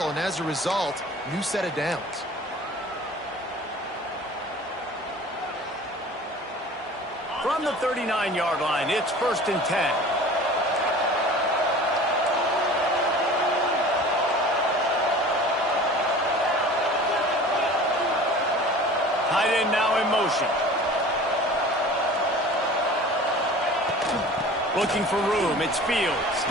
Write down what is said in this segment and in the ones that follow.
tackle, and as a result, new set of downs. From the 39-yard line, it's 1st and 10. Tight end now in motion. Looking for room, it's Fields.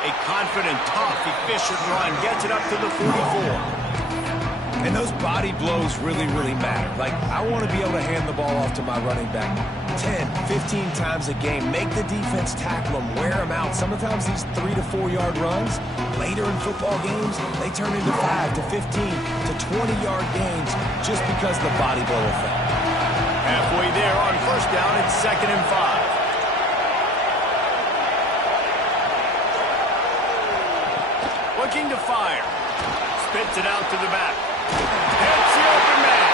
A confident, tough, efficient run gets it up to the 44. And those body blows really, really matter. Like, I want to be able to hand the ball off to my running back 10, 15 times a game. Make the defense tackle them, wear them out. Sometimes these 3 to 4 yard runs, later in football games, they turn into 5 to 15 to 20-yard gains just because of the body blow effect. Halfway there on 1st down, it's 2nd and 5. Looking to fire. Spits it out to the back. Hits the open man.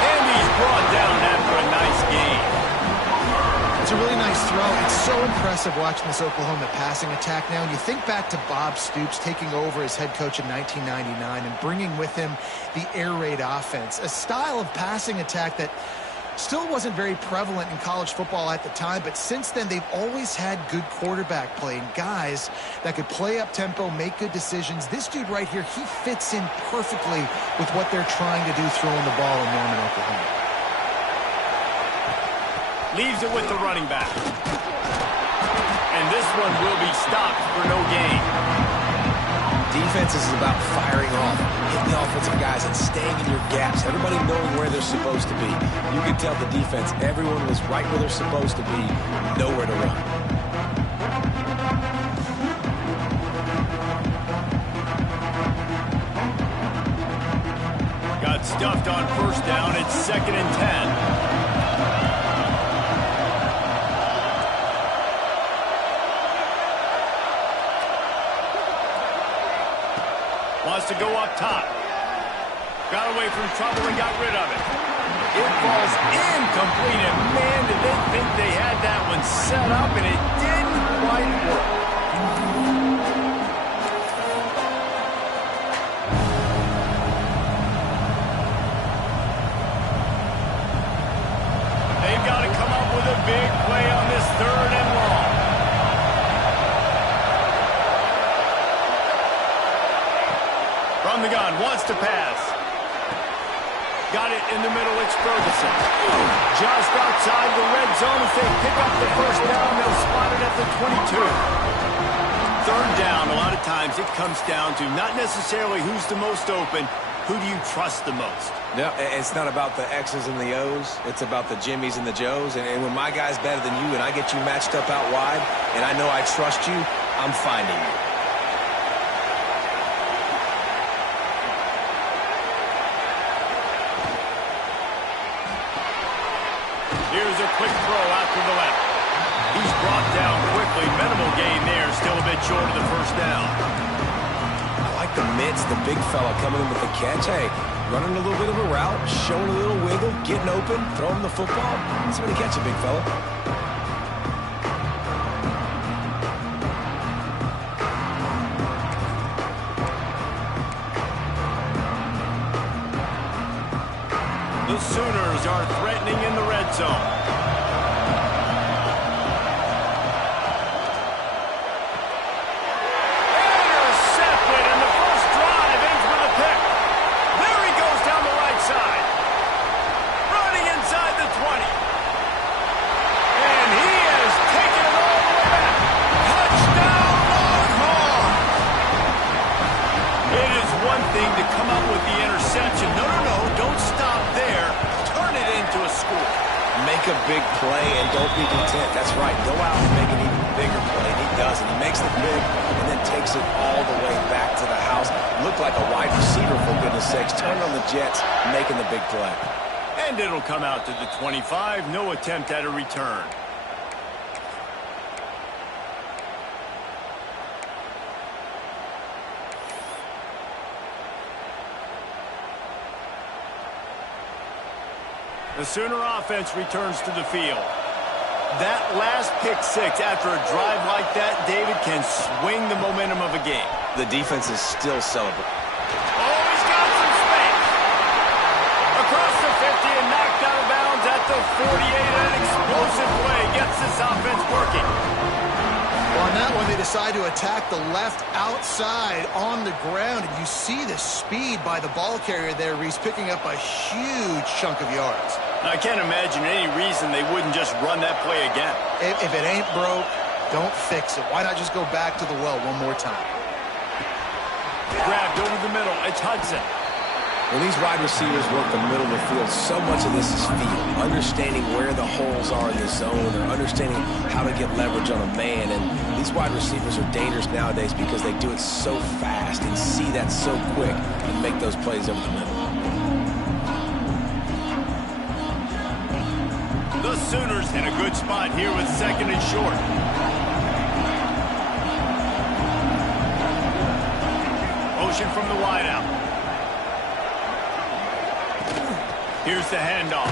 And he's brought down after a nice gain. It's a really nice throw. It's so impressive watching this Oklahoma passing attack now. And you think back to Bob Stoops taking over as head coach in 1999 and bringing with him the air raid offense, a style of passing attack that still wasn't very prevalent in college football at the time, but since then they've always had good quarterback play and guys that could play up tempo, make good decisions. This dude right here, he fits in perfectly with what they're trying to do throwing the ball in Norman, Oklahoma. Leaves it with the running back. And this one will be stopped for no gain. Defense is about firing off, hitting the offensive guys, and staying in your gaps. Everybody knowing where they're supposed to be. You can tell the defense, everyone was right where they're supposed to be, nowhere to run. Got stuffed on 1st down. It's 2nd and 10. Wants to go up top. Got away from trouble and got rid of it. It falls incomplete, and man, did they think they had that one set up, and it didn't quite work. They've got to come up with a big play on this 3rd and long. From the gun, wants to pass. Got it in the middle, it's Ferguson. Just outside the red zone. If they pick up the 1st down, they'll spot it at the 22. 3rd down, a lot of times it comes down to not necessarily who's the most open, who do you trust the most? Yeah, it's not about the X's and the O's. It's about the Jimmies and the Joes. And when my guy's better than you and I get you matched up out wide, and I know I trust you, I'm finding you. Here's a quick throw out to the left. He's brought down quickly. Minimal gain there. Still a bit short of the 1st down. I like the mitts, the big fella coming in with the catch. Hey, running a little bit of a route, showing a little wiggle, getting open, throwing the football. Somebody catch a big fella. The Sooners are threatening in the red zone. Intercepted, and the first drive ends with a pick. There he goes down the right side. Running inside the 20. And he has taken it all the way back. Touchdown, Longhorns! It is one thing to come up with the interception. No, don't stop there. Turn it into a score. Make a big play and don't be content. That's right. Go out and make an even bigger play. And he does it. He makes the big and then takes it all the way back to the house. Looked like a wide receiver, for goodness sakes. Turned on the Jets, making the big play. And it'll come out to the 25. No attempt at a return. The Sooner offense returns to the field. That last pick six after a drive like that, David, can swing the momentum of a game. The defense is still celebrating. Oh, he's got some space. Across the 50 and knocked out of bounds at the 48. An explosive play gets this offense working. Well, on that one, they decide to attack the left outside on the ground. And you see the speed by the ball carrier there, Reese, picking up a huge chunk of yards. I can't imagine any reason they wouldn't just run that play again. If it ain't broke, don't fix it. Why not just go back to the well one more time? Grabbed over the middle. It's Hudson. When these wide receivers work the middle of the field, so much of this is feel. Understanding where the holes are in the zone or understanding how to get leverage on a man. And these wide receivers are dangerous nowadays because they do it so fast and see that so quick and make those plays over the middle. The Sooners in a good spot here with 2nd and short. Motion from the wideout. Here's the handoff.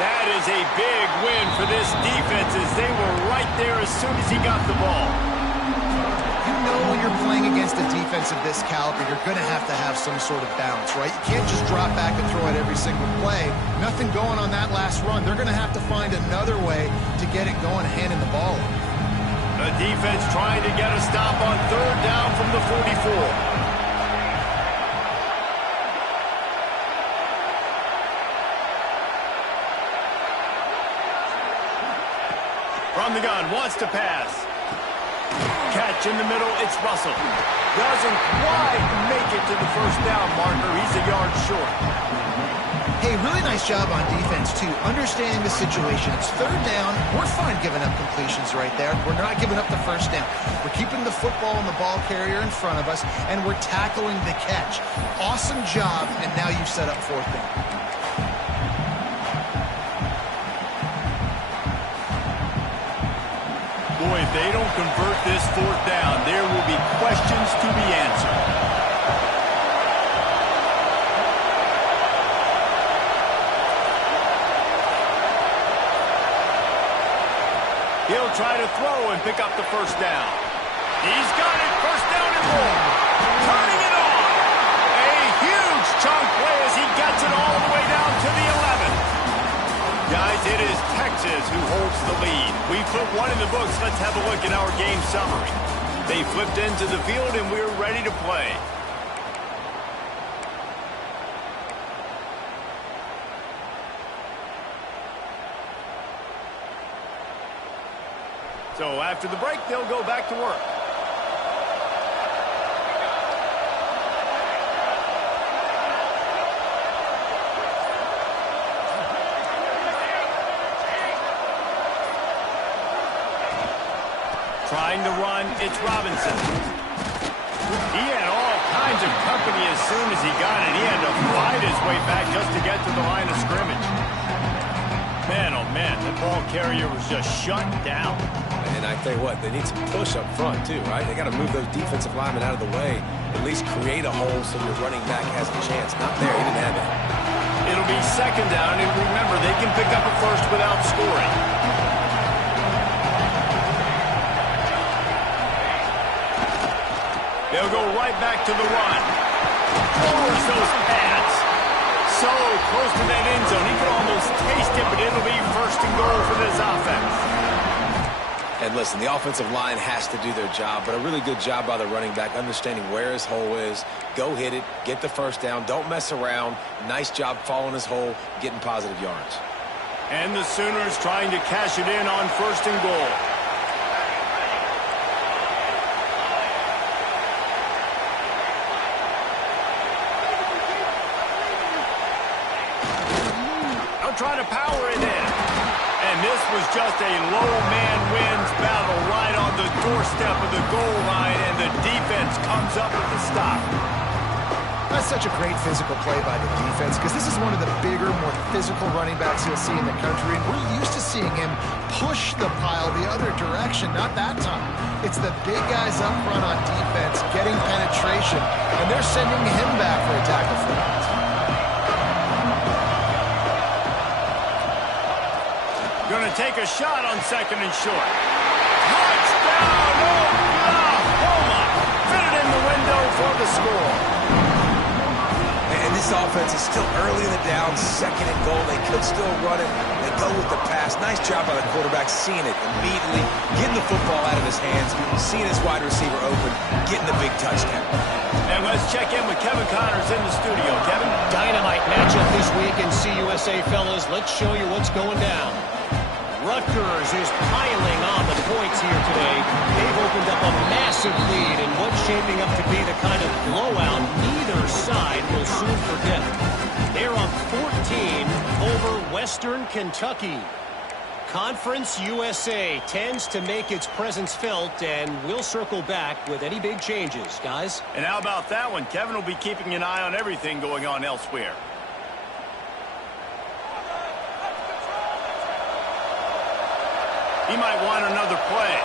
That is a big win for this defense as they were right there as soon as he got the ball. You know when you're playing against a defense of this caliber, you're going to have some sort of balance, right? You can't just drop back and throw it every single play. Nothing going on that last run. They're going to have to find another way to get it going, handing the ball off. The defense trying to get a stop on 3rd down from the 44. From the gun, wants to pass. Catch in the middle, it's Russell. Doesn't quite make it to the 1st down marker. He's a yard short. Hey, really nice job on defense, too. Understanding the situation. It's 3rd down. We're fine giving up completions right there. We're not giving up the 1st down. We're keeping the football and the ball carrier in front of us, and we're tackling the catch. Awesome job, and now you've set up 4th down. Boy, if they don't convert this 4th down, there will be questions to be answered. He'll try to throw and pick up the 1st down. He's got it, 1st down and more. Turning it on. A huge chunk play as he gets it all the way down to the 11th. Guys, it is Texas who holds the lead. We put one in the books. Let's have a look at our game summary. They flipped into the field, and we're ready to play. So after the break, they'll go back to work. Trying to run, it's Robinson. He had all kinds of company as soon as he got it. He had to fight his way back just to get to the line of scrimmage. Man, oh man, the ball carrier was just shut down. And I tell you what, they need some push up front too, right? They got to move those defensive linemen out of the way, at least create a hole so your running back has a chance. Not there, he didn't have it. It'll be 2nd down, and remember, they can pick up a 1st without scoring. They'll go right back to the run. Lowers those pads. So close to that end zone. He could almost taste it, but it'll be 1st and goal for this offense. And listen, the offensive line has to do their job, but a really good job by the running back, understanding where his hole is. Go hit it, get the 1st down, don't mess around. Nice job following his hole, getting positive yards. And the Sooners trying to cash it in on 1st and goal. Trying to power it in. And this was just a low man wins battle right on the doorstep of the goal line, and the defense comes up with the stop. That's such a great physical play by the defense because this is one of the bigger, more physical running backs you'll see in the country, and we're used to seeing him push the pile the other direction. Not that time. It's the big guys up front on defense getting penetration, and they're sending him back for a tackle for that. Going to take a shot on 2nd and short. Touchdown, Oklahoma! Fit it in the window. for the score. And this offense is still early in the down, second and goal. They could still run it. They go with the pass. Nice job by the quarterback, seeing it immediately, getting the football out of his hands, seeing his wide receiver open, getting the big touchdown. And let's check in with Kevin Connors in the studio. Kevin? Dynamite matchup this week in CUSA, fellas. Let's show you what's going down. Rutgers is piling on the points here today. They've opened up a massive lead in what's shaping up to be the kind of blowout neither side will soon forget. They're up 14 over Western Kentucky. Conference USA tends to make its presence felt, and we'll circle back with any big changes, guys. And how about that one? Kevin will be keeping an eye on everything going on elsewhere. He might want another play.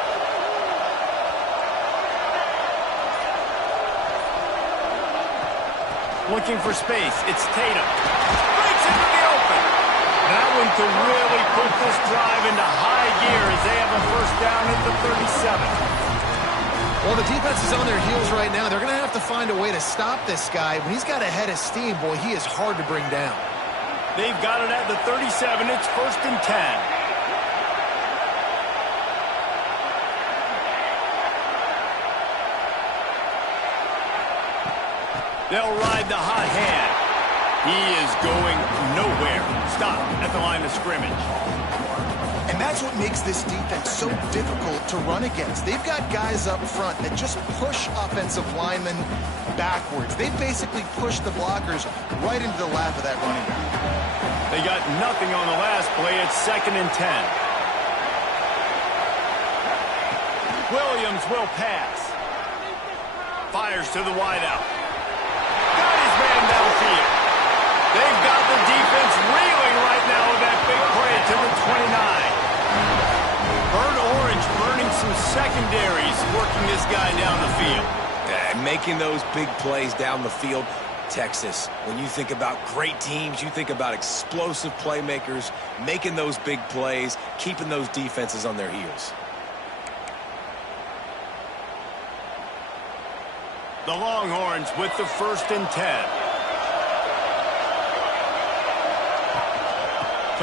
Looking for space. It's Tatum. Breaks into the open. That one could really put this drive into high gear as they have a first down at the 37. Well, the defense is on their heels right now. They're going to have to find a way to stop this guy. When he's got a head of steam, boy, he is hard to bring down. They've got it at the 37. It's 1st and 10. They'll ride the hot hand. He is going nowhere. Stop at the line of scrimmage. And that's what makes this defense so difficult to run against. They've got guys up front that just push offensive linemen backwards. They basically push the blockers right into the lap of that running back. They got nothing on the last play. It's 2nd and 10. Williams will pass. Fires to the wideout. Man downfield. They've got the defense reeling right now with that big play to the 29. Burnt Orange burning some secondaries, working this guy down the field. Making those big plays down the field. Texas, when you think about great teams, you think about explosive playmakers, making those big plays, keeping those defenses on their heels. The Longhorns with the 1st and 10.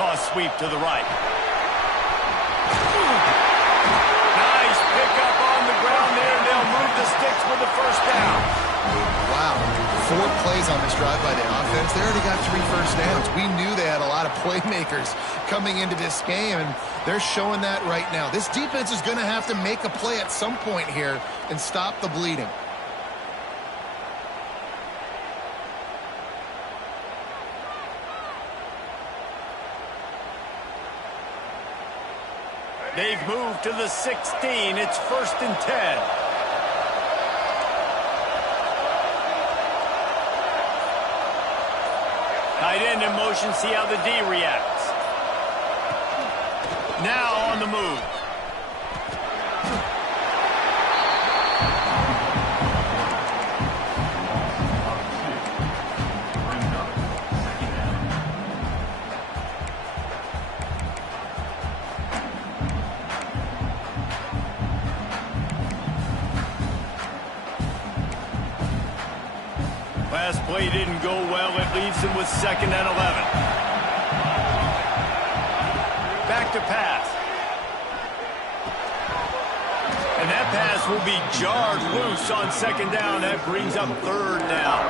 Toss sweep to the right. Nice pickup on the ground there. They'll move the sticks with the first down. Wow. 4 plays on this drive by the offense. They already got 3 first downs. We knew they had a lot of playmakers coming into this game, and they're showing that right now. This defense is going to have to make a play at some point here and stop the bleeding. They've moved to the 16. It's 1st and 10. Tight end in motion. See how the D reacts. Now on the move. Last play didn't go well. It leaves him with 2nd and 11. Back to pass. And that pass will be jarred loose on 2nd down. That brings up 3rd down.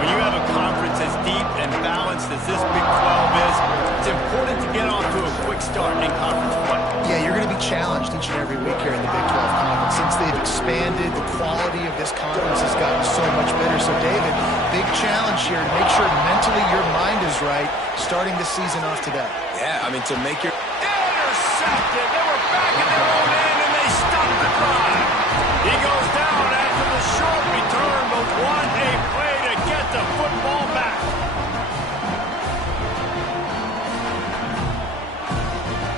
When you have a conference as deep and balanced as this Big 12 is, it's important to get off to a quick start in conference play. Yeah, you're going to be challenged each and every week here in the Big 12 Conference. Since they've expanded, the quality of this conference has gotten so much better. So, David, big challenge here to make sure mentally your mind is right starting the season off today. Yeah, I mean, to make your... Intercepted. They were back in their own end, and they stopped the drive. He goes down after the short return, but what a play to get the football back.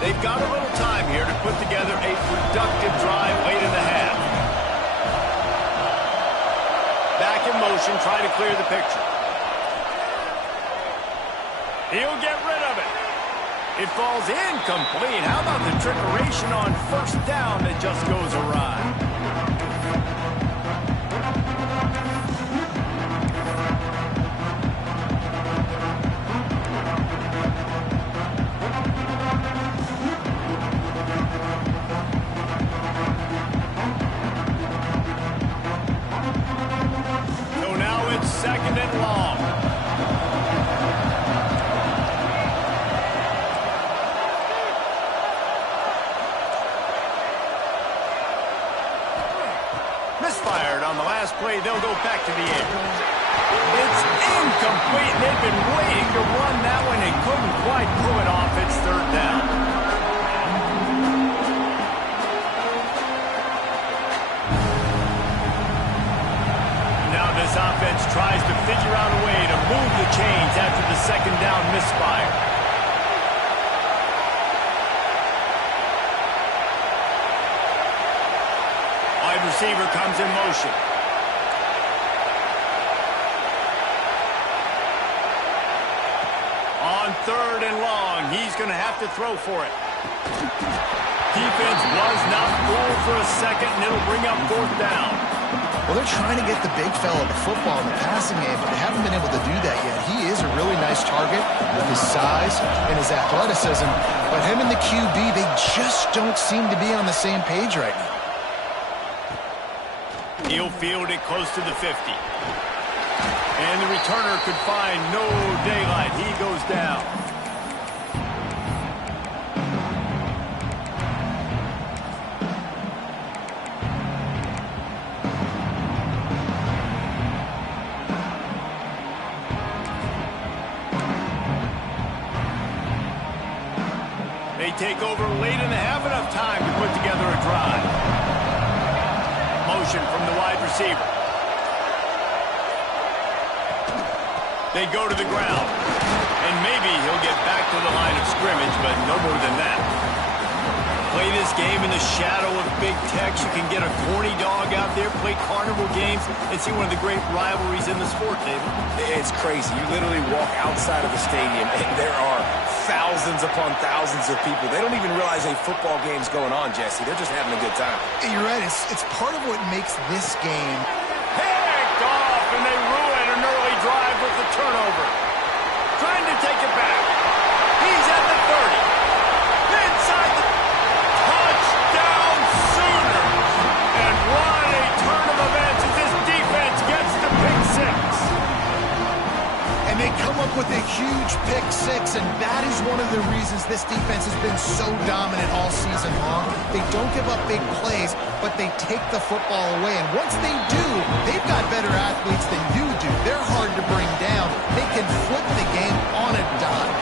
They've got a little time here to put together a productive drive late in the half. Back in motion, try to clear the picture. He'll get rid of it. It falls incomplete. How about the trickeration on 1st down that just goes awry? second and long. Misfired on the last play. They'll go back to the air. It's incomplete. They've been waiting to run that one. They couldn't quite pull it off. It's third down. Now this offense tries to figure out a way to move the chains after the second down misfire. Wide receiver comes in motion. On third and long, he's going to have to throw for it. Defense was not fooled for a second, and it'll bring up fourth down. Well, they're trying to get the big fella the football in the passing game, but they haven't been able to do that yet. He is a really nice target with his size and his athleticism, but him and the QB, they just don't seem to be on the same page right now. He'll field it close to the 50. And the returner could find no daylight. He goes down. They take over late and have enough time to put together a drive. Motion from the wide receiver. They go to the ground. And maybe he'll get back to the line of scrimmage, but no more than that. Play this game in the shadow of big tech. You can get a corny dog out there, play carnival games, and see one of the great rivalries in the sport, David. It's crazy. You literally walk outside of the stadium, and there are thousands upon thousands of people. They don't even realize a football game's going on, Jesse. They're just having a good time. You're right. It's part of what makes this game. Picked off, and they ruin an early drive with the turnover. Trying to take it back. He's at the 30. Inside the touchdown Sooners. And what a turn of events as this defense gets the pick six. And they come up with a huge pick six, and that is one of the reasons this defense has been so dominant all season long. They don't give up big plays, but they take the football away. And once they do, they've got better athletes than you do. They're hard to bring down. They can flip the game on a dime.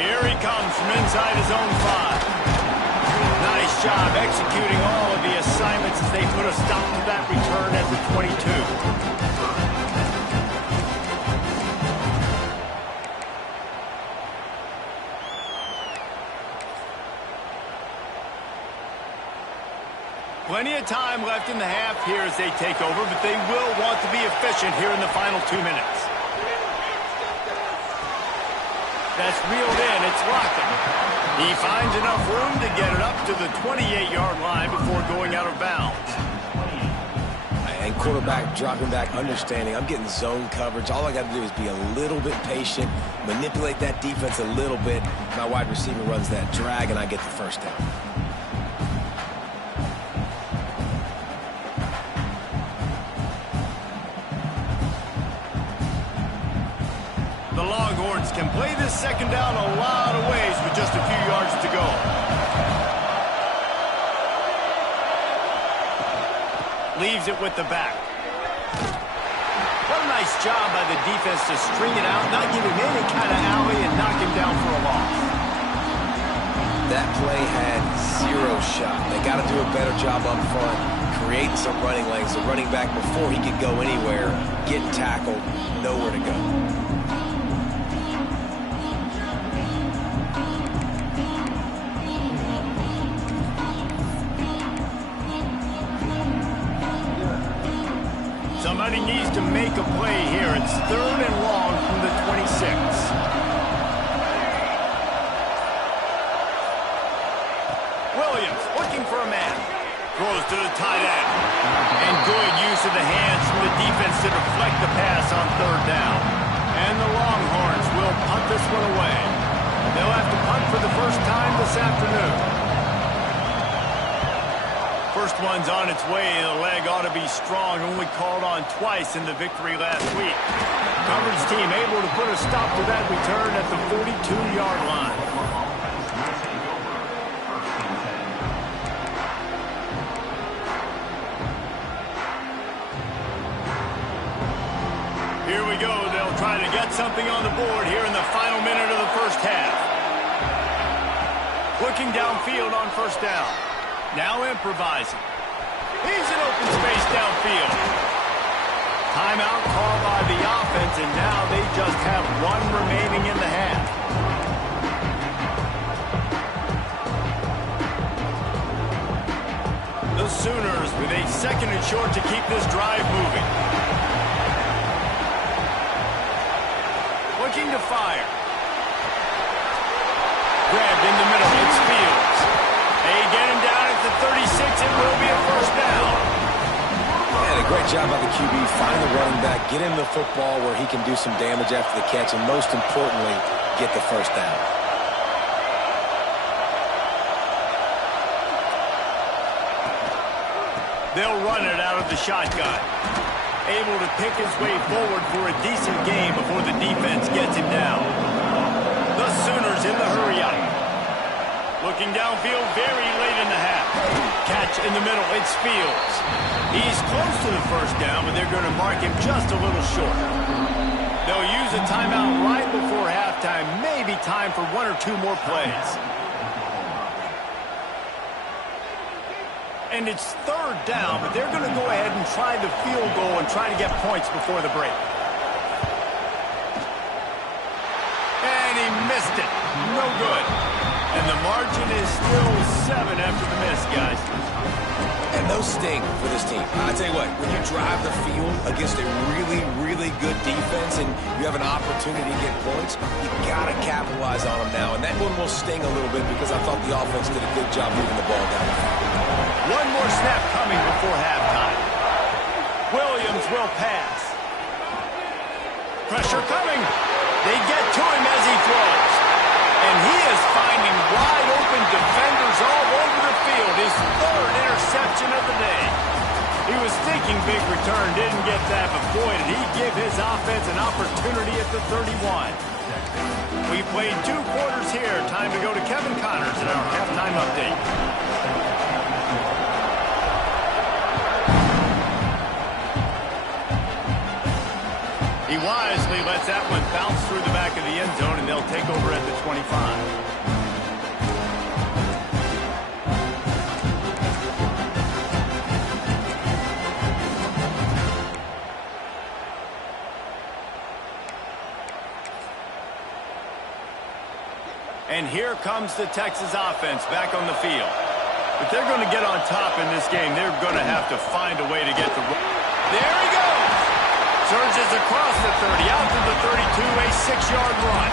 Here he comes from inside his own 5. Nice job executing all of the assignments as they put a stop to that return at the 22. Plenty of time left in the half here as they take over, but they will want to be efficient here in the final 2 minutes. That's reeled in. It's Lockett. He finds enough room to get it up to the 28-yard line before going out of bounds. And quarterback dropping back, understanding I'm getting zone coverage. All I got to do is be a little bit patient, manipulate that defense a little bit. My wide receiver runs that drag, and I get the first down. The Longhorns can play this second down a lot of ways with just a few yards to go. Leaves it with the back. What a nice job by the defense to string it out, not give him any kind of alley, and knock him down for a loss. That play had zero shot. They got to do a better job up front, creating some running lanes. The running back, before he could go anywhere, getting tackled, nowhere to go. Somebody needs to make a play here. It's third and long from the 26. Williams looking for a man. Throws to the tight end. And good use of the hands from the defense to deflect the pass on third down. And the Longhorns will punt this one away. They'll have to punt for the first time this afternoon. first one's on its way. The leg ought to be strong. Only called on twice in the victory last week. Coverage team able to put a stop to that return at the 42-yard line. Here we go. They'll try to get something on the board here in the final minute of the first half. Looking downfield on first down. Now improvising. He's in open space downfield. Timeout called by the offense, and now they just have one remaining in the half. The Sooners with a second and short to keep this drive moving. Looking to fire. Grabbed in the middle. It's Fields. They get him down at the 36. It will be a first down. And a great job by the QB. Find the running back. Get him the football where he can do some damage after the catch. And most importantly, get the first down. They'll run it out of the shotgun. Able to pick his way forward for a decent game before the defense gets him down. The Sooners in the hurry-up. Looking downfield very late in the half. Catch in the middle. It's Fields. He's close to the first down, but they're going to mark him just a little short. They'll use a timeout right before halftime. Maybe time for one or two more plays. And it's third down, but they're going to go ahead and try the field goal and try to get points before the break. And he missed it. No good. And the margin is still 7 after the miss, guys. And those sting for this team. I tell you what, when you drive the field against a really, really good defense and you have an opportunity to get points, you got to capitalize on them now. And that one will sting a little bit because I thought the offense did a good job moving the ball down the field. One more snap coming before halftime. Williams will pass. Pressure coming. They get to him as he throws. And he is finding wide open defenders all over the field. His third interception of the day. He was thinking big return, didn't get that, but boy, did he give his offense an opportunity at the 31. We played 2 quarters here. Time to go to Kevin Connors in our halftime update. He wisely lets that one bounce through the back of the end zone, and they'll take over at the 25. And here comes the Texas offense back on the field. If they're going to get on top in this game, they're going to have to find a way to get the... There he goes! Surges across the 30, out to the 32, a 6-yard run.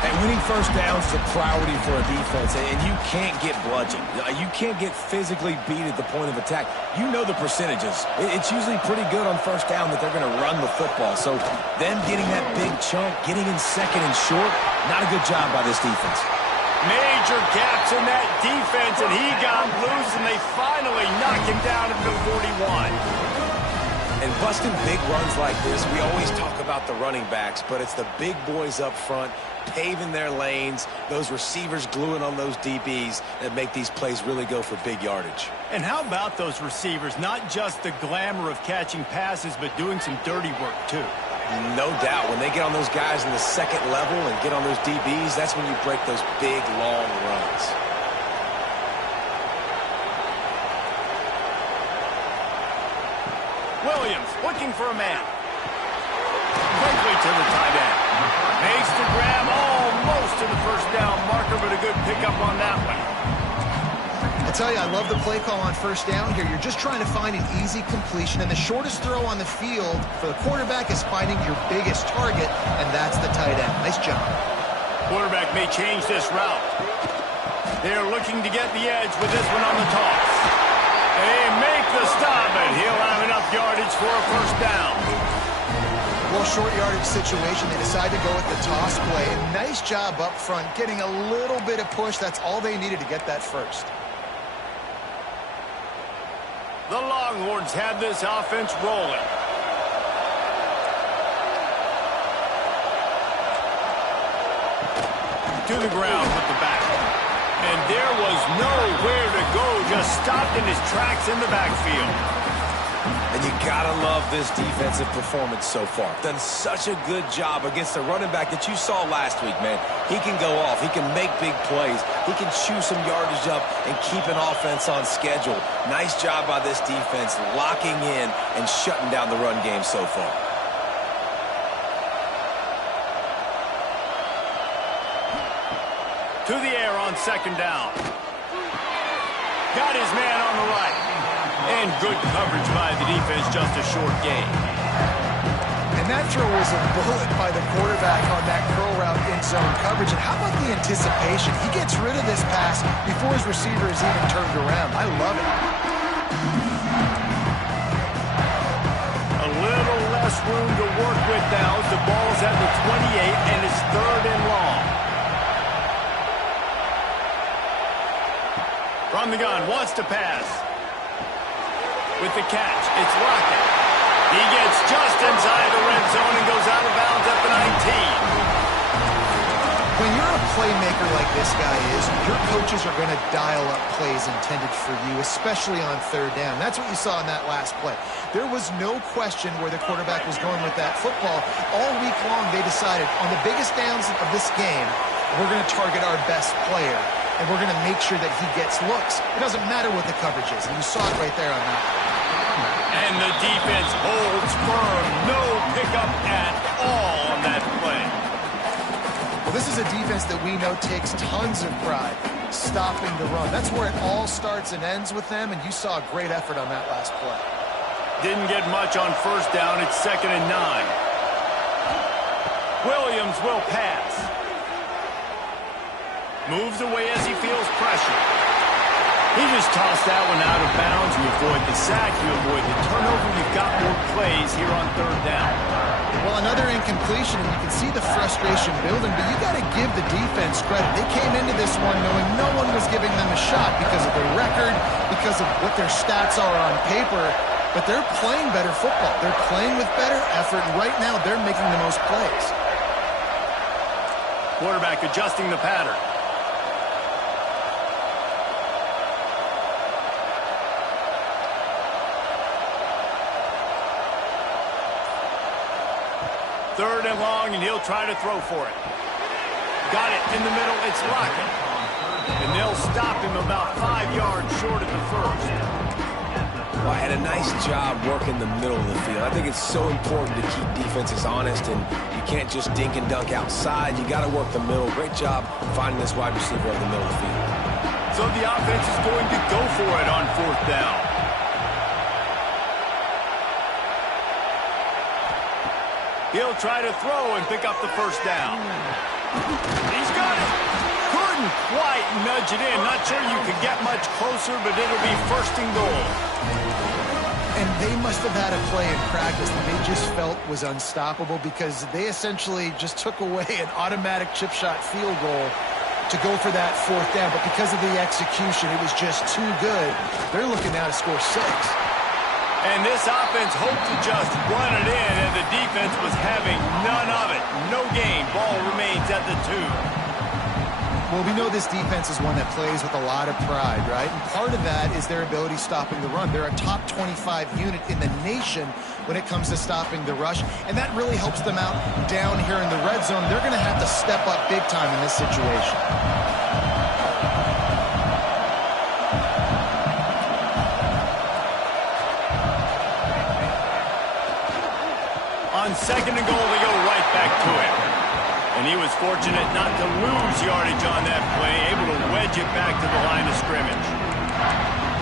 And winning first downs is a priority for a defense, and you can't get bludgeoned. You can't get physically beat at the point of attack. You know the percentages. It's usually pretty good on first down that they're going to run the football. So them getting that big chunk, getting in second and short, not a good job by this defense. Major gaps in that defense, and he got loose, and they finally knock him down at the 41. And busting big runs like this, we always talk about the running backs, but it's the big boys up front paving their lanes, those receivers gluing on those DBs that make these plays really go for big yardage. And how about those receivers? Not just the glamour of catching passes, but doing some dirty work too. No doubt. When they get on those guys in the second level and get on those DBs, that's when you break those big, long runs. Williams looking for a man. Quickly to the tight end. Makes the grab almost to the first down marker, but a good pickup on that one. I tell you, I love the play call on first down here. You're just trying to find an easy completion, and the shortest throw on the field for the quarterback is finding your biggest target, and that's the tight end. Nice job. Quarterback may change this route. They're looking to get the edge with this one on the toss. They make the stop, and he'll have enough yardage for a first down. Well, short yardage situation, they decide to go with the toss play. Nice job up front, getting a little bit of push. That's all they needed to get that first. The Longhorns have this offense rolling. To the ground with the back. And there was nowhere to go, just stopped in his tracks in the backfield. And you gotta love this defensive performance so far. Done such a good job against the running back that you saw last week, man. He can go off. He can make big plays. He can chew some yardage up and keep an offense on schedule. Nice job by this defense locking in and shutting down the run game so far. To the air on second down. Got his man on the right. And good coverage by the defense, just a short gain. And that throw was a bullet by the quarterback on that curl route in zone coverage. And how about the anticipation? He gets rid of this pass before his receiver is even turned around. I love it. A little less room to work with now as the ball's at the 28 and it's 3rd and long. From the gun, wants to pass. With the catch, it's Lockett. He gets just inside the red zone and goes out of bounds at the 19. When you're a playmaker like this guy is, your coaches are going to dial up plays intended for you, especially on 3rd down. That's what you saw in that last play. There was no question where the quarterback was going with that football. All week long, they decided on the biggest downs of this game, we're going to target our best player, and we're going to make sure that he gets looks. It doesn't matter what the coverage is, and you saw it right there on that. And the defense holds firm. No pickup at all on that play. Well, this is a defense that we know takes tons of pride stopping the run. That's where it all starts and ends with them, and you saw a great effort on that last play. Didn't get much on 1st down. It's 2nd and 9. Williams will pass. Moves away as he feels pressure. He just tossed that one out of bounds. You avoid the sack, you avoid the turnover. You've got more plays here on 3rd down. Well, another incompletion, and you can see the frustration building, but you got to give the defense credit. They came into this one knowing no one was giving them a shot because of their record, because of what their stats are on paper, but they're playing better football. They're playing with better effort, and right now they're making the most plays. Quarterback adjusting the pattern. Third and long, and he'll try to throw for it. Got it in the middle. It's Lockett. And they'll stop him about 5 yards short of the first. Well, I had a nice job working the middle of the field. I think it's so important to keep defenses honest, and you can't just dink and dunk outside. You got to work the middle. Great job finding this wide receiver of the middle of the field. So the offense is going to go for it on 4th down. He'll try to throw and pick up the 1st down. He's got it. Couldn't quite nudge it in. Not sure you could get much closer, but it'll be 1st and goal. And they must have had a play in practice that they just felt was unstoppable because they essentially just took away an automatic chip shot field goal to go for that 4th down. But because of the execution, it was just too good. They're looking now to score 6. And this offense hoped to just run it in, and the defense was having none of it. No gain. Ball remains at the 2. Well, we know this defense is one that plays with a lot of pride, right? And part of that is their ability stopping the run. They're a top 25 unit in the nation when it comes to stopping the rush, and that really helps them out down here in the red zone. They're going to have to step up big time in this situation. On 2nd and goal, they go right back to him. And he was fortunate not to lose yardage on that play, able to wedge it back to the line of scrimmage.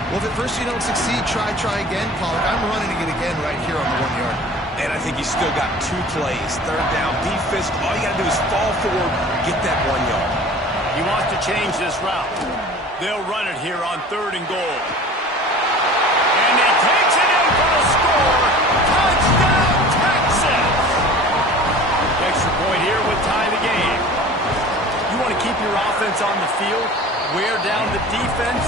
Well, if at first you don't succeed, try again, Pollard. I'm running it again right here on the 1 yard. And I think he's still got 2 plays. 3rd down, defense. All you got to do is fall forward, get that 1 yard. He wants to change this route. They'll run it here on 3rd and goal. And he takes it in for a score. Touchdown, Texas! Extra point here would tie the game. You keep your offense on the field, wear down the defense,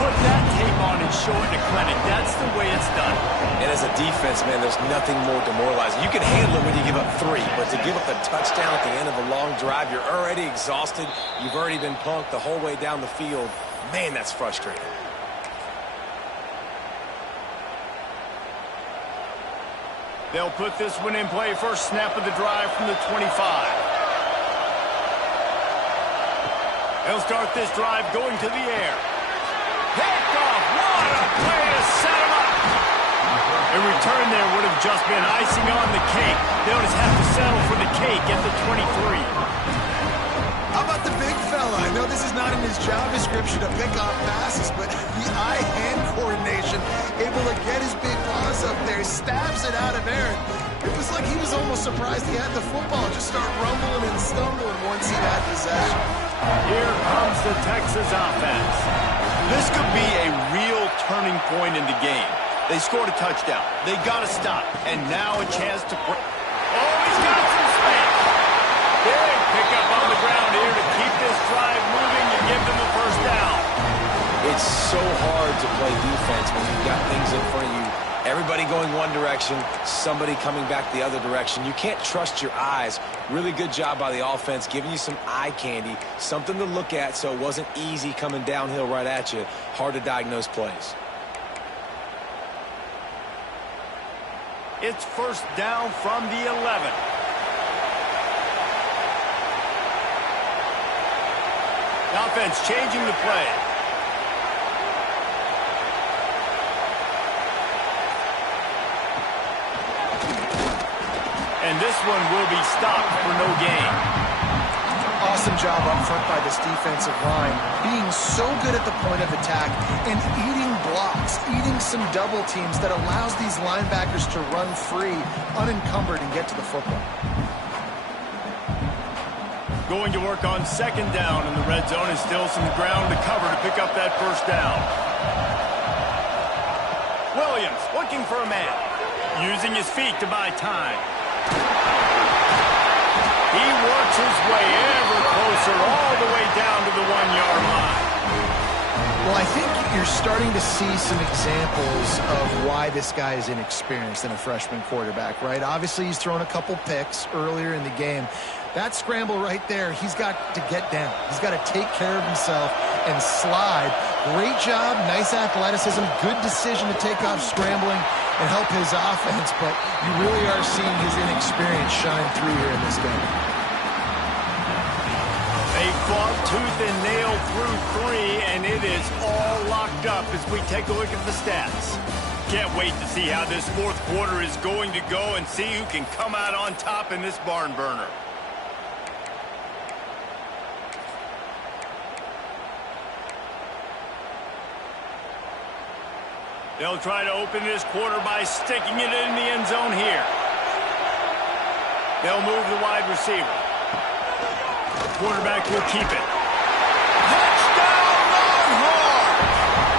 put that tape on and show it to credit. That's the way it's done. And as a defense, man, there's nothing more demoralizing. You can handle it when you give up 3, but to give up the touchdown at the end of a long drive, you're already exhausted. You've already been punked the whole way down the field. Man, that's frustrating. They'll put this one in play. First snap of the drive from the 25. They'll start this drive going to the air. Picked off. What a play to set him up. A return there would have just been icing on the cake. They'll just have to settle for the cake at the 23. How about the big fella? I know this is not in his job description to pick off passes, but the eye-hand coordination, able to get his big paws up there, stabs it out of Aaron. It was like he was almost surprised he had the football. Just start rumbling and stumbling once he had possession. Here comes the Texas offense. This could be a real turning point in the game. They scored a touchdown. They got to stop. And now a chance to break. Oh, he's got some space. Big pickup on the ground here to keep this drive moving and give them a first down. It's so hard to play defense when you've got things in front of you. Everybody going one direction, somebody coming back the other direction. You can't trust your eyes. Really good job by the offense, giving you some eye candy, something to look at so it wasn't easy coming downhill right at you. Hard to diagnose plays. It's first down from the 11. The offense changing the play. And this one will be stopped for no gain. Awesome job up front by this defensive line, being so good at the point of attack and eating blocks, eating some double teams that allows these linebackers to run free, unencumbered, and get to the football. Going to work on second down in the red zone, and still some ground to cover to pick up that first down. Williams looking for a man, using his feet to buy time. He works his way ever closer all the way down to the 1-yard line. Well, I think you're starting to see some examples of why this guy is inexperienced in a freshman quarterback, right? Obviously, he's thrown a couple picks earlier in the game. That scramble right there, he's got to get down. He's got to take care of himself and slide. Great job, nice athleticism, good decision to take off scrambling and help his offense, but you really are seeing his inexperience shine through here in this game. They fought tooth and nail through 3, and it is all locked up as we take a look at the stats. Can't wait to see how this fourth quarter is going to go and see who can come out on top in this barn burner. They'll try to open this quarter by sticking it in the end zone here. They'll move the wide receiver. Quarterback will keep it. Touchdown, Longhorns!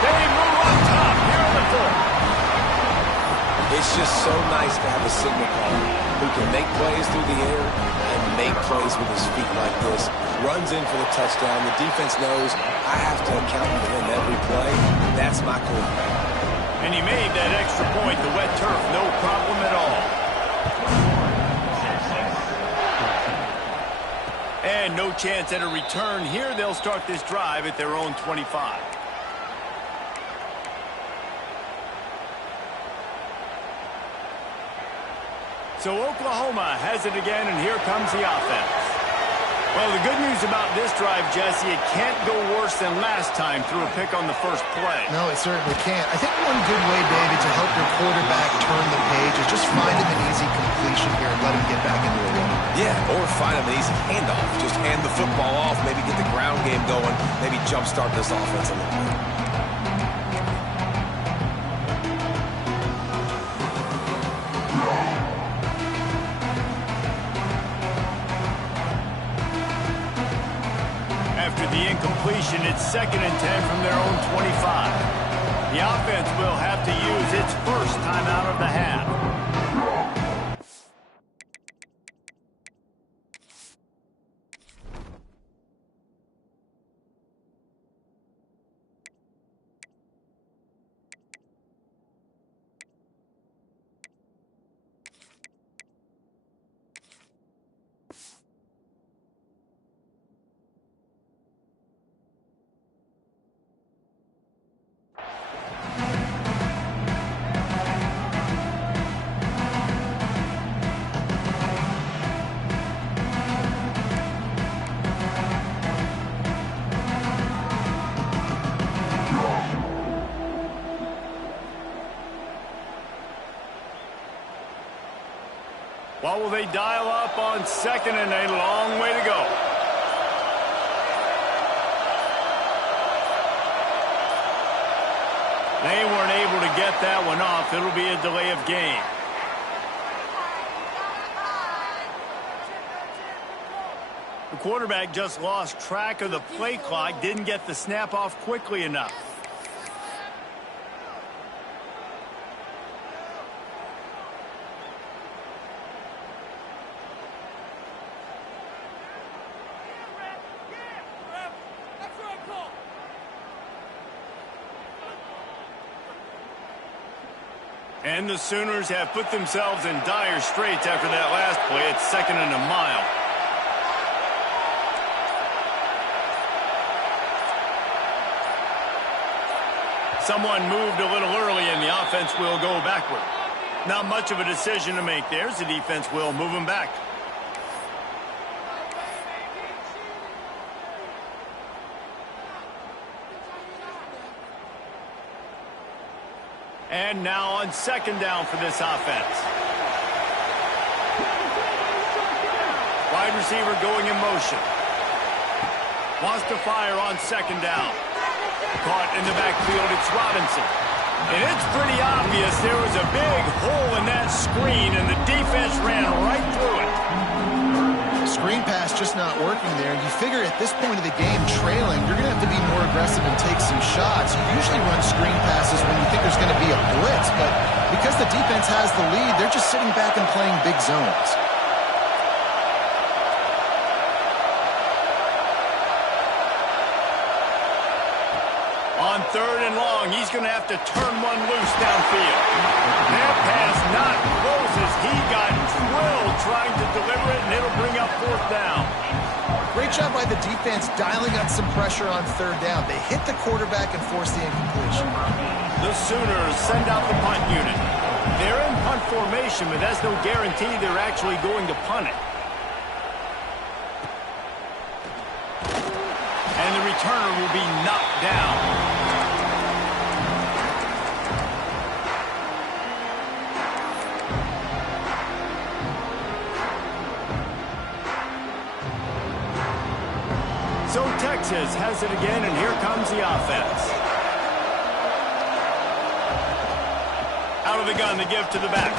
They move on top here in the fourth. It's just so nice to have a signal caller who can make plays through the air and make plays with his feet like this. Runs in for the touchdown. The defense knows I have to account for him every play. That's my quarterback. And he made that extra point, the wet turf, no problem at all. And no chance at a return here. They'll start this drive at their own 25. So Oklahoma has it again, and here comes the offense. Well, the good news about this drive, Jesse, it can't go worse than last time through a pick on the first play. No, it certainly can't. I think one good way, David, to help your quarterback turn the page is just find him an easy completion here and let him get back into a rhythm. Yeah, or find him an easy handoff. Just hand the football off, maybe get the ground game going, maybe jumpstart this offense a little bit. It's 2nd and 10 from their own 25. The offense will have to use its first timeout of the half. What will they dial up on second and a long way to go? They weren't able to get that one off. It'll be a delay of game. The quarterback just lost track of the play clock, didn't get the snap off quickly enough. And the Sooners have put themselves in dire straits after that last play. It's second and a mile. Someone moved a little early, and the offense will go backward. Not much of a decision to make there. The defense will move them back. And now on second down for this offense. Wide receiver going in motion. Wants to fire on second down. Caught in the backfield, it's Robinson. And it's pretty obvious there was a big hole in that screen, and the defense ran right through it. Screen pass just not working there. You figure at this point of the game, trailing, you're going to have to be more aggressive and take some shots. You usually run screen passes when you think there's going to be a blitz, but because the defense has the lead, they're just sitting back and playing big zones. On third and long, he's going to have to turn one loose downfield. That pass not close as he got drilled trying to deliver it, and it'll bring up fourth down. Great job by the defense dialing up some pressure on third down. They hit the quarterback and forced the incompletion. The Sooners send out the punt unit. They're in punt formation, but that's no guarantee they're actually going to punt it. And the returner will be knocked down. So Texas has it again, and here comes the offense. Out of the gun, the give to the back.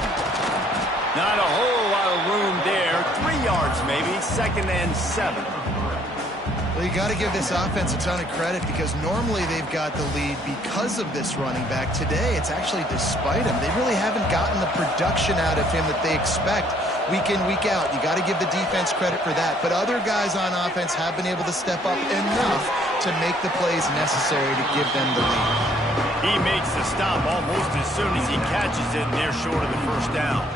Not a whole lot of room there. 3 yards maybe, second and 7. Well, you got to give this offense a ton of credit because normally they've got the lead because of this running back. Today, it's actually despite him. They really haven't gotten the production out of him that they expect week in, week out. You got to give the defense credit for that. But other guys on offense have been able to step up enough to make the plays necessary to give them the lead. He makes the stop almost as soon as he catches it, and they're short of the first down.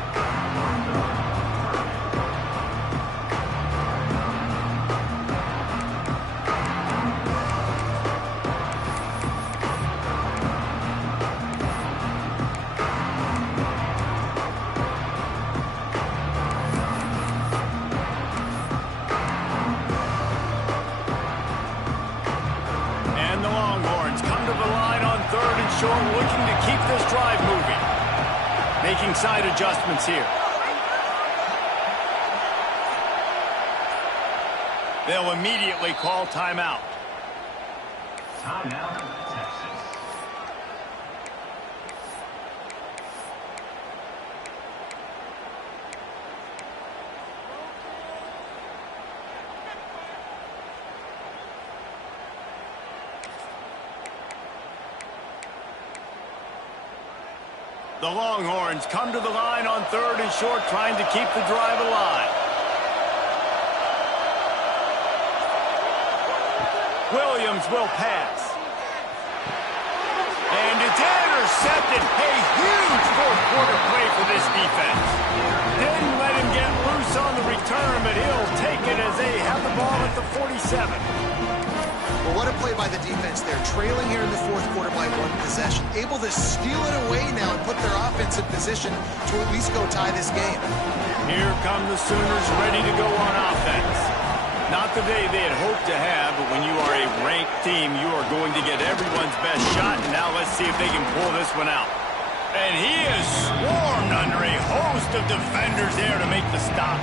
Short, looking to keep this drive moving. Making side adjustments here. They'll immediately call timeout. Timeout, Texas. The Longhorns come to the line on third and short, trying to keep the drive alive. Williams will pass. And it's intercepted. A huge fourth quarter play for this defense. Didn't let him get loose on the return, but he'll take it as they have the ball at the 47. Well, what a play by the defense there. Trailing here in the fourth quarter by 1 possession. Able to steal it away now and put their offense in position to at least go tie this game. Here come the Sooners ready to go on offense. Not the day they had hoped to have, but when you are a ranked team, you are going to get everyone's best shot. And now let's see if they can pull this one out. And he is swarmed under a host of defenders there to make the stop.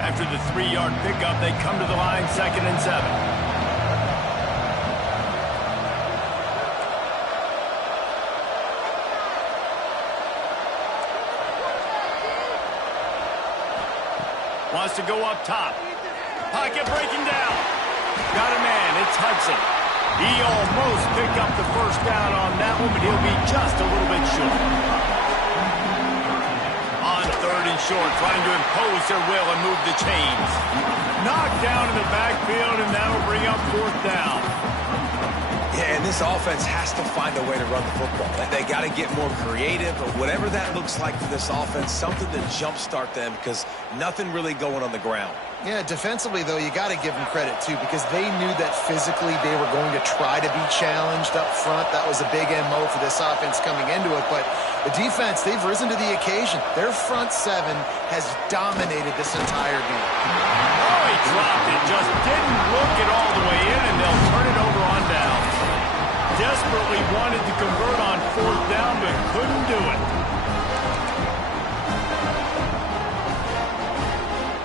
After the 3-yard pickup, they come to the line 2nd and 7. Wants to go up top. Pocket breaking down. Got a man. It's Hudson. He almost picked up the first down on that one, but he'll be just a little bit short. On 3rd and short, trying to impose their will and move the chains. Knocked down in the backfield, and that'll bring up 4th down. Yeah, and this offense has to find a way to run the football. They got to get more creative, or whatever that looks like for this offense, something to jumpstart them, because nothing really going on the ground. Yeah, defensively, though, you got to give them credit, too, because they knew that physically they were going to try to be challenged up front. That was a big MO for this offense coming into it. But the defense, they've risen to the occasion. Their front 7 has dominated this entire game. Oh, he dropped it. Just didn't look it all the way in, and they'll turn it over on down. Desperately wanted to convert on 4th down, but couldn't do it.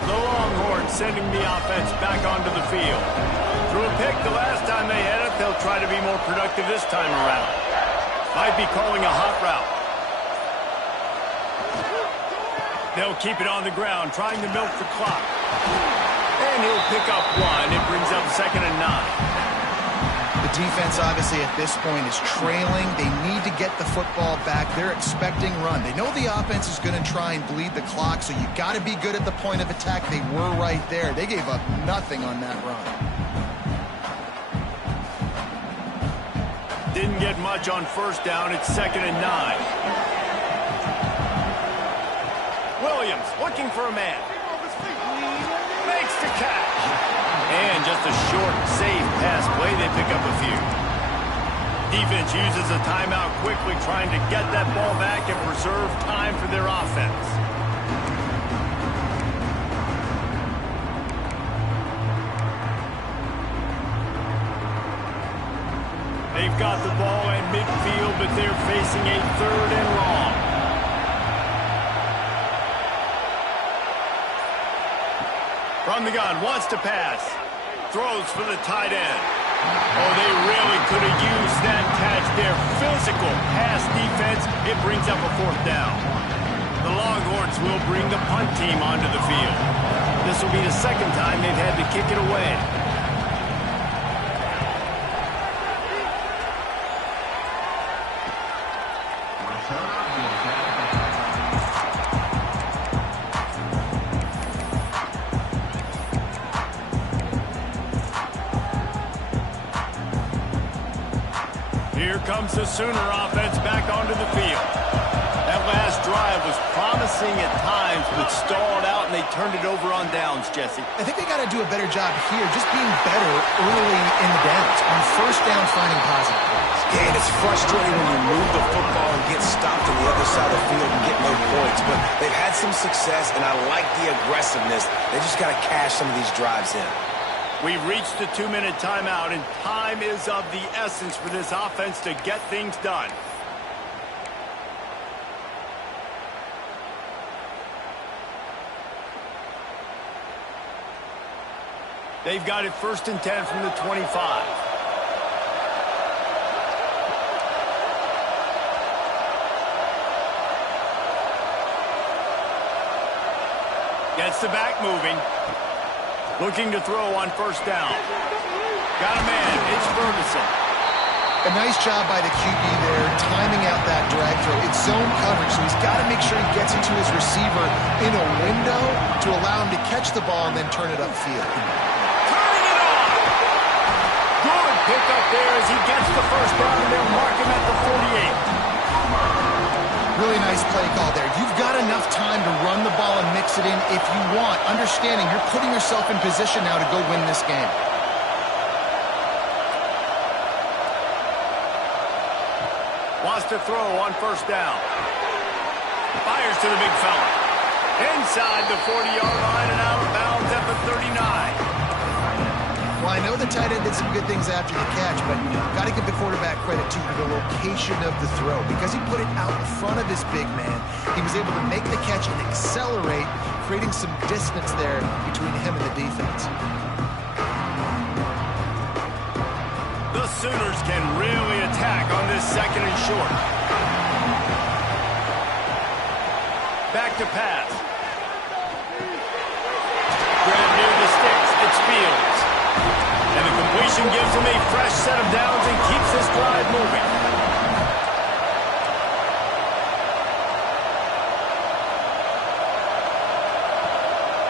The Longhorns sending the offense back onto the field. Threw a pick the last time they had it. They'll try to be more productive this time around. Might be calling a hot route. They'll keep it on the ground, trying to milk the clock. And he'll pick up 1. It brings up 2nd and 9. The defense, obviously, at this point is trailing. They need to get the football back. They're expecting run. They know the offense is going to try and bleed the clock, so you got to be good at the point of attack. They were right there. They gave up nothing on that run. Didn't get much on 1st down. It's 2nd and 9. Williams looking for a man. Makes the catch. And just a short, safe pass play. They pick up a few. Defense uses a timeout quickly, trying to get that ball back and preserve time for their offense. They've got the ball at midfield, but they're facing a 3rd and long. From the gun, wants to pass. Throws for the tight end. Oh, they really could have used that catch there. Physical pass defense. It brings up a 4th down. The Longhorns will bring the punt team onto the field. This will be the 2nd time they've had to kick it away. Here comes the Sooner offense back onto the field. That last drive was promising at times, but stalled out, and they turned it over on downs, Jesse. I think they got to do a better job here, just being better early in the downs. On 1st down, finding positive plays. Yeah, and it's frustrating when you move the football and get stopped on the other side of the field and get no points. But they've had some success, and I like the aggressiveness. They just got to cash some of these drives in. We've reached the 2-minute timeout, and time is of the essence for this offense to get things done. They've got it 1st and 10 from the 25. Gets the back moving. Looking to throw on 1st down. Got a man. It's Ferguson. A nice job by the QB there, timing out that drag throw. It's zone coverage, so he's got to make sure he gets into his receiver in a window to allow him to catch the ball and then turn it upfield. Turning it on! Good pickup there as he gets the 1st down, and they'll mark him at the 48. Really nice play call there. You've got enough time to run the ball and mix it in if you want, understanding you're putting yourself in position now to go win this game. Wants to throw on 1st down. Fires to the big fella. Inside the 40-yard line and out 39. Well, I know the tight end did some good things after the catch, but got to give the quarterback credit, too, for the location of the throw. Because he put it out in front of his big man, he was able to make the catch and accelerate, creating some distance there between him and the defense. The Sooners can really attack on this second and short. Back to pass. Grab near the sticks. It's Fields. And the completion gives him a fresh set of downs and keeps this drive moving.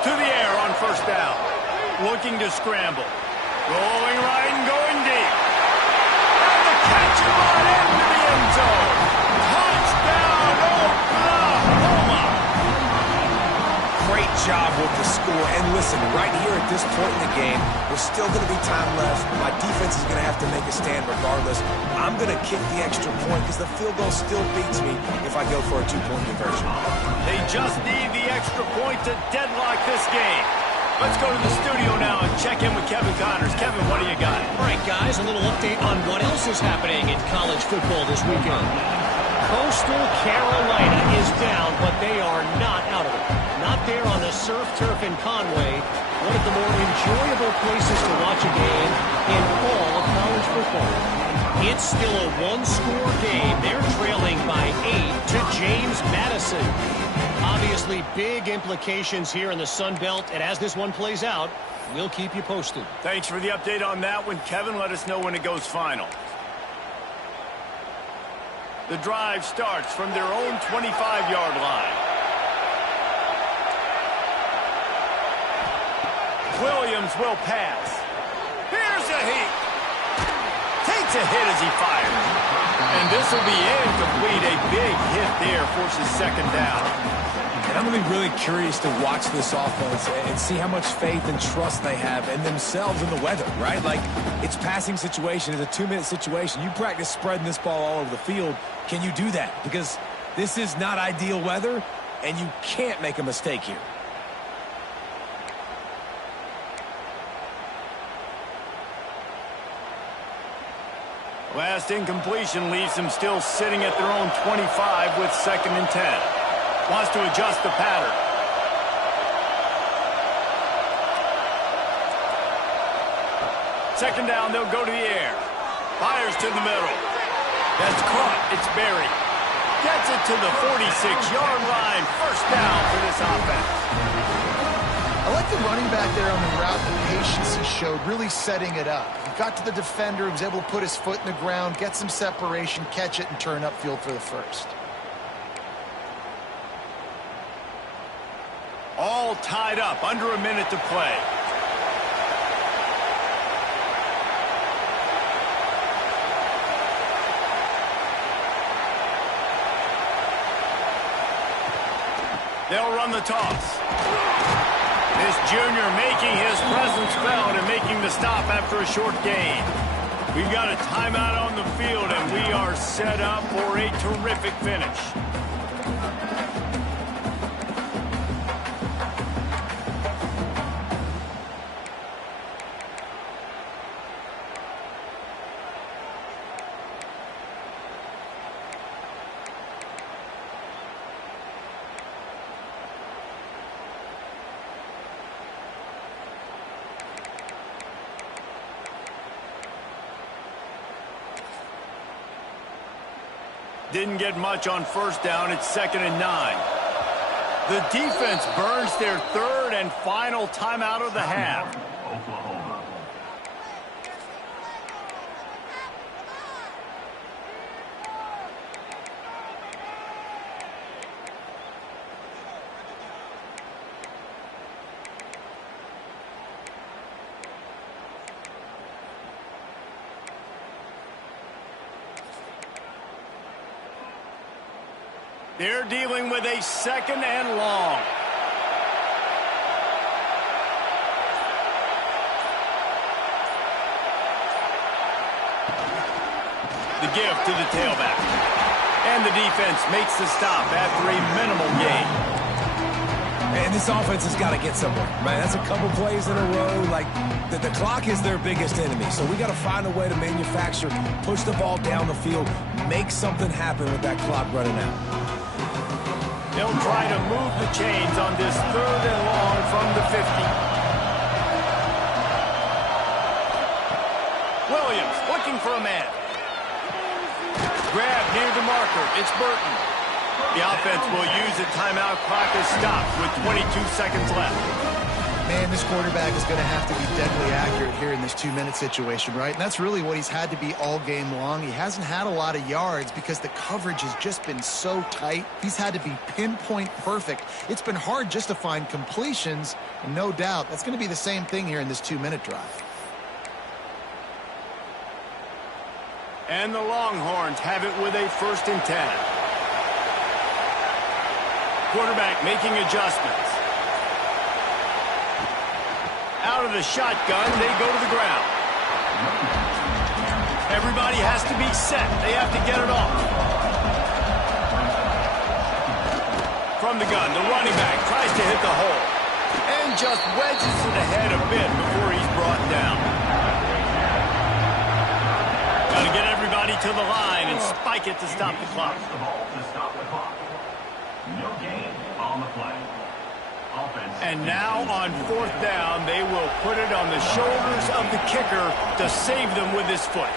To the air on first down. Looking to scramble. Rolling right and going deep. And the catch him on into the end zone. Touchdown, Oklahoma! Great job with the score. And listen, right here at this point in the game, there's still going to be time left. My defense is going to have to make a stand regardless. I'm going to kick the extra point because the field goal still beats me if I go for a two-point conversion. They just need the extra point to deadlock this game. Let's go to the studio now and check in with Kevin Connors. Kevin, what do you got? All right, guys, a little update on what else is happening in college football this weekend. Coastal Carolina is down, but they are not out of it. Not there on the surf turf in Conway, one of the more enjoyable places to watch a game in all of college football. It's still a one-score game. They're trailing by 8 to James Madison. Obviously, big implications here in the Sun Belt, and as this one plays out, we'll keep you posted. Thanks for the update on that one, Kevin. Let us know when it goes final. The drive starts from their own 25-yard line. Williams will pass. Here's a hit. Takes a hit as he fires. And this will be incomplete. A big hit there forces second down. And I'm going to be really curious to watch this offense and see how much faith and trust they have in themselves and the weather, right? Like, it's passing situation. It's a 2-minute situation. You practice spreading this ball all over the field. Can you do that? Because this is not ideal weather, and you can't make a mistake here. Last incompletion leaves them still sitting at their own 25 with 2nd and 10. Wants to adjust the pattern. Second down, they'll go to the air. Fires to the middle. That's caught. It's buried. Gets it to the 46-yard line. First down for this offense. I like the running back there on the route, the patience he showed, really setting it up. He got to the defender, was able to put his foot in the ground, get some separation, catch it, and turn upfield for the first. All tied up, under a minute to play. They'll run the toss. This junior making his presence felt and making the stop after a short gain. We've got a timeout on the field, and we are set up for a terrific finish. Didn't get much on first down. It's 2nd and 9. The defense burns their 3rd and final timeout of the half. They're dealing with a 2nd and long. The give to the tailback. And the defense makes the stop after a minimal gain. And this offense has got to get somewhere, right? That's a couple plays in a row. Like, the clock is their biggest enemy. So we got to find a way to manufacture, push the ball down the field, make something happen with that clock running out. They'll try to move the chains on this 3rd and long from the 50. Williams looking for a man. Grab near the marker. It's Burton. The offense will use the timeout. Clock is stopped with 22 seconds left. Man, this quarterback is going to have to be deadly accurate here in this 2-minute situation, right? And that's really what he's had to be all game long. He hasn't had a lot of yards because the coverage has just been so tight. He's had to be pinpoint perfect. It's been hard just to find completions, and no doubt that's going to be the same thing here in this 2-minute drive. And the Longhorns have it with a 1st and 10. Quarterback making adjustments. Out of the shotgun, they go to the ground. Everybody has to be set. They have to get it off. From the gun, the running back tries to hit the hole and just wedges it ahead a bit before he's brought down. Got to get everybody to the line and spike it to stop the clock. No gain on the play. And now on 4th down, they will put it on the shoulders of the kicker to save them with his foot.